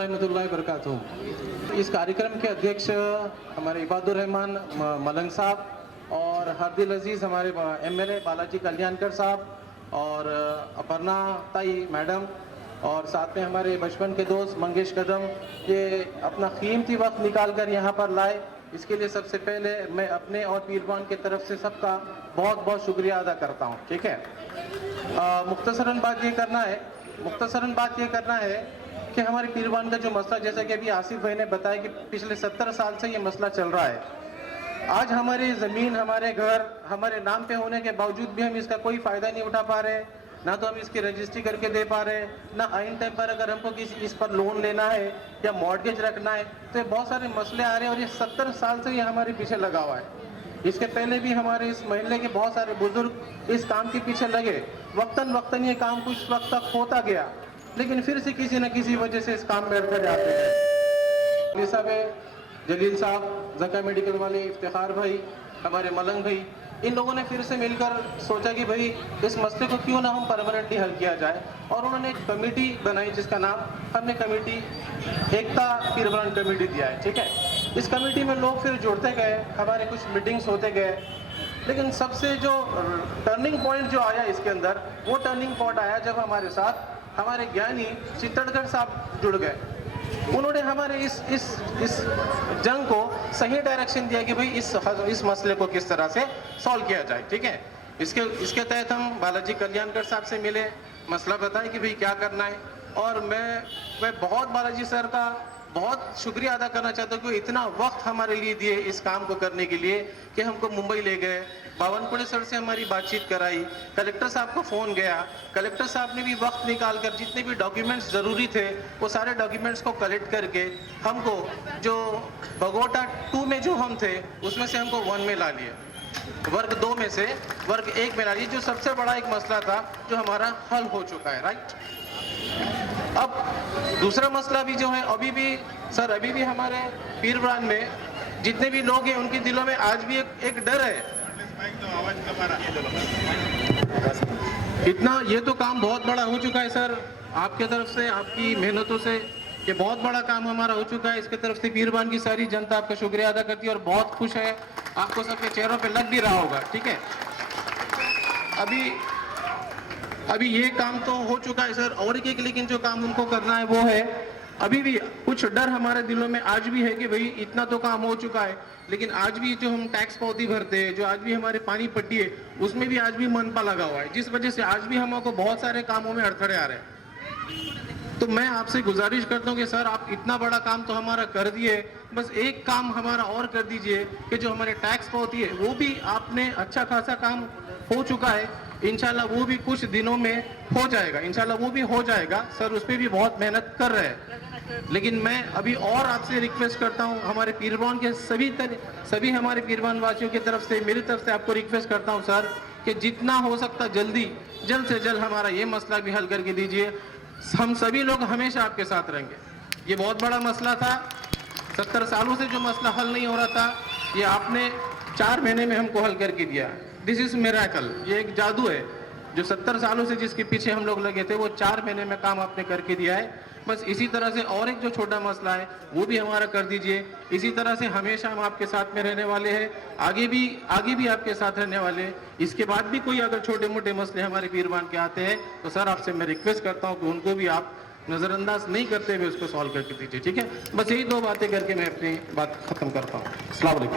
रहमतुल्लाहि वबरकातुहू। इस कार्यक्रम के अध्यक्ष हमारे इबादुर रहमान मलंग साहब और हरदिल अजीज़ हमारे एमएलए बालाजी कल्याणकर साहब और अपर्णा ताई मैडम और साथ में हमारे बचपन के दोस्त मंगेश कदम, ये अपना कीमती वक्त निकाल कर यहाँ पर लाए। इसके लिए सबसे पहले मैं अपने और पीरवान के तरफ से सबका बहुत बहुत शुक्रिया अदा करता हूँ। ठीक है, मुख्तसरन बात ये करना है कि हमारे पीरवान का जो मसला, जैसा कि अभी आसिफ भाई ने बताया कि पिछले 70 साल से ये मसला चल रहा है। आज हमारी ज़मीन, हमारे घर हमारे नाम पे होने के बावजूद भी हम इसका कोई फ़ायदा नहीं उठा पा रहे, ना तो हम इसकी रजिस्ट्री करके दे पा रहे, ना आइन टाइम पर अगर हमको किसी इस पर लोन लेना है या मॉर्गेज रखना है तो ये बहुत सारे मसले आ रहे हैं और ये 70 साल से ये हमारे पीछे लगा हुआ है। इसके पहले भी हमारे इस महल्ले के बहुत सारे बुजुर्ग इस काम के पीछे लगे, वक्तन ये काम कुछ वक्त तक होता गया, लेकिन फिर से किसी न किसी वजह से इस काम में अड़के जाते हैं। जलील साहब, जका मेडिकल वाले, इफ्तिखार भाई, हमारे मलंग भाई, इन लोगों ने फिर से मिलकर सोचा कि भाई इस मसले को क्यों ना हम परमानेंटली हल किया जाए, और उन्होंने एक कमेटी बनाई जिसका नाम हमने कमेटी एकता पीरवान कमेटी दिया है। ठीक है, इस कमेटी में लोग फिर जुड़ते गए, हमारे कुछ मीटिंग्स होते गए, लेकिन सबसे जो टर्निंग पॉइंट जो आया इसके अंदर, वो टर्निंग पॉइंट आया जब हमारे साथ हमारे ज्ञानी चित्तौड़गढ़ साहब जुड़ गए। उन्होंने हमारे इस जंग को सही डायरेक्शन दिया कि भाई इस मसले को किस तरह से सॉल्व किया जाए। ठीक है, इसके तहत हम बालाजी कल्याणकर साहब से मिले, मसला बताए कि भाई क्या करना है, और मैं बहुत बालाजी सर का बहुत शुक्रिया अदा करना चाहता हूँ कि इतना वक्त हमारे लिए दिए इस काम को करने के लिए, कि हमको मुंबई ले गए, बावनकुड़े सर से हमारी बातचीत कराई, कलेक्टर साहब को फ़ोन गया, कलेक्टर साहब ने भी वक्त निकाल कर जितने भी डॉक्यूमेंट्स ज़रूरी थे वो सारे डॉक्यूमेंट्स को कलेक्ट करके हमको जो बगोटा 2 में जो हम थे उसमें से हमको 1 में ला लिए, वर्ग 2 में से वर्ग 1 में ला लिए, जो सबसे बड़ा एक मसला था जो हमारा हल हो चुका है। राइट, अब दूसरा मसला भी जो है, अभी भी हमारे पीरवान में जितने भी लोग हैं उनके दिलों में आज भी एक डर है। इतना ये तो काम बहुत बड़ा हो चुका है सर, आपके तरफ से, आपकी मेहनतों से ये बहुत बड़ा काम हमारा हो चुका है। इसके तरफ से पीरवान की सारी जनता आपका शुक्रिया अदा करती है और बहुत खुश है, आपको सबके चेहरों पे लग भी रहा होगा। ठीक है, अभी ये काम तो हो चुका है सर, और एक लेकिन जो काम उनको करना है वो है, अभी भी कुछ डर हमारे दिलों में आज भी है कि भाई इतना तो काम हो चुका है, लेकिन आज भी जो हम टैक्स पावती भरते हैं, जो आज भी हमारे पानी पट्टी है, उसमें भी आज भी मनपा लगा हुआ है, जिस वजह से आज भी हमको बहुत सारे कामों में अड़थड़े आ रहे हैं। तो मैं आपसे गुजारिश करता हूँ कि सर आप इतना बड़ा काम तो हमारा कर दिए, बस एक काम हमारा और कर दीजिए कि जो हमारे टैक्स पावती है वो भी आपने अच्छा खासा काम हो चुका है, इंशाल्लाह वो भी कुछ दिनों में हो जाएगा, इंशाल्लाह वो भी हो जाएगा सर, उस पर भी बहुत मेहनत कर रहे हैं। लेकिन मैं अभी और आपसे रिक्वेस्ट करता हूं, हमारे पीरवान के सभी हमारे पीरवान वासियों की तरफ से, मेरी तरफ से आपको रिक्वेस्ट करता हूं सर कि जितना हो सकता जल्द से जल्द हमारा ये मसला भी हल करके दीजिए। हम सभी लोग हमेशा आपके साथ रहेंगे। ये बहुत बड़ा मसला था, 70 सालों से जो मसला हल नहीं हो रहा था, ये आपने 4 महीने में हमको हल करके दिया। दिस इज मिरेकल, ये एक जादू है, जो 70 सालों से जिसके पीछे हम लोग लगे थे वो 4 महीने में काम आपने करके दिया है। बस इसी तरह से और एक जो छोटा मसला है वो भी हमारा कर दीजिए। इसी तरह से हमेशा हम आपके साथ में रहने वाले हैं, आगे भी आपके साथ रहने वाले हैं। इसके बाद भी कोई अगर छोटे मोटे मसले हमारे पीरवान के आते हैं तो सर आपसे मैं रिक्वेस्ट करता हूँ कि उनको भी आप नज़रअंदाज नहीं करते हुए उसको सॉल्व करके दीजिए। ठीक है, बस यही 2 बातें करके मैं अपनी बात खत्म करता हूँ। अस्सलाम वालेकुम।